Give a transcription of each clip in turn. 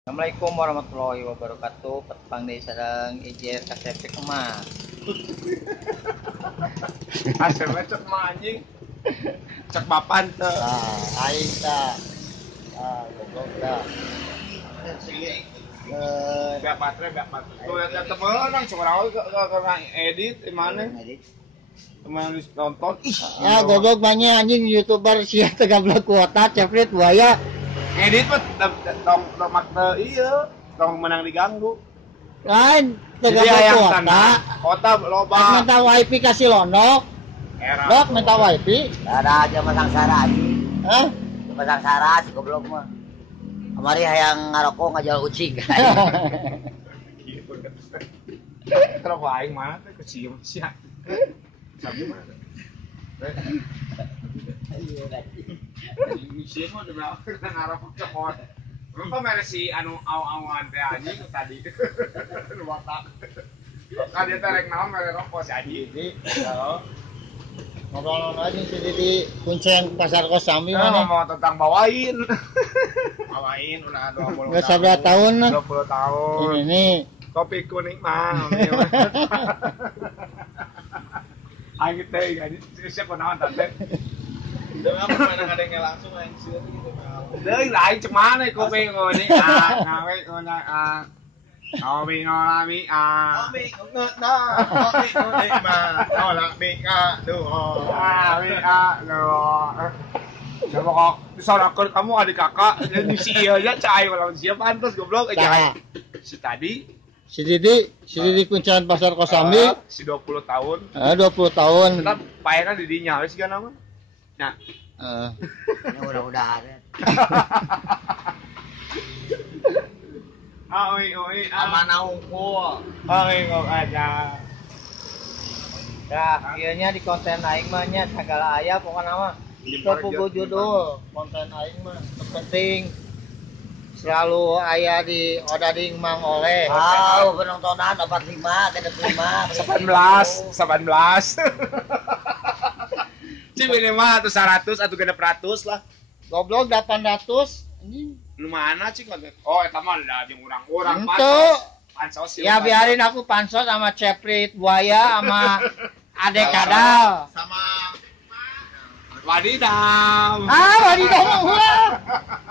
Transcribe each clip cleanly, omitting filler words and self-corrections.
Assalamualaikum warahmatullahi wabarakatuh. Petang di sedang IJR KTP Kemah. Hasilnya cek mah anjing. Cek papan teh. Aing tah. Goblok tah. Biar baterai. Tuh lihat temen cuma rawi ke edit di mana? Temen nonton. Ya goblok banyak anjing YouTuber sia teu gablek kuota ceprit buaya. Edit mah dong iya, dong menang diganggu. Lain teu Jadi gablek hayang kuota. tanda kota loba. Minta wifi kasih lonok. Dok minta wifi. Ada aja masang sara anjing. Hah? Masang sara si goblok mah. Kamari hayang ngarokok ngajal ucing. Kalau aing mana teh kecil sia. Sabi mana? Misi mah udah berapa kan ngarok cokot. Lupa meresi anu aw-awan teh anjing tadi. Nu watak. Kan dia teh rek naon mere rokok si anjing. Jadi ngobrol aja sih di kuncen pasar Kosambi mana? Ngomong tentang bawain. Bawain udah 20 Nggak sabar tahun lah. 20 tahun. Ini Kopi kuning mah. Aing teh anjing siapa naon tante. Jangan mana kadangnya langsung aing sieun gitu. Deui lain cek mana kopi ngoni ngawe ngona kopi ngolami Kopi kopi mah. nolak bika duh bika duh. Coba kok disorakeun kamu adik kakak jadi si ieu nya cai ulang siapa pantes goblok aja. Si tadi si Didi kuncen pasar Kosambi. si 20 tahun 20 tahun. tetap paena di dinya geus gana mah. Nah, Ya mudah-mudahan. oi Amana unggul. ngok aja. Ya, akhirnya di konten aing mah nya segala aya pokokna mah. Terpugu judul konten aing mah terpenting selalu aya di Odading Mang Oleh. Penontonan 45 ke 65. 18 Cik minimal atau 100 atau 600 lah. Goblok 800 anjing. Lu mana cik? Oh, eta mah da jeung urang-urang Ento. pansos. Ya biarin aku pansos sama Ceprit Buaya sama Ade Kadal. Sama Wadidaw. Wadidaw mah ulah.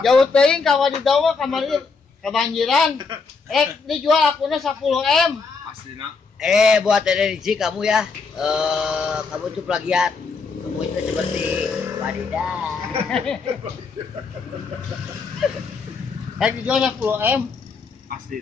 Jauh teuing ka wadidaw mah kamari kebanjiran. Dijual akunnya 10M. Aslina. Buat Denici kamu ya. Kamu tuh plagiat. Kamu itu seperti wadidah. Dijual 10M. Asli.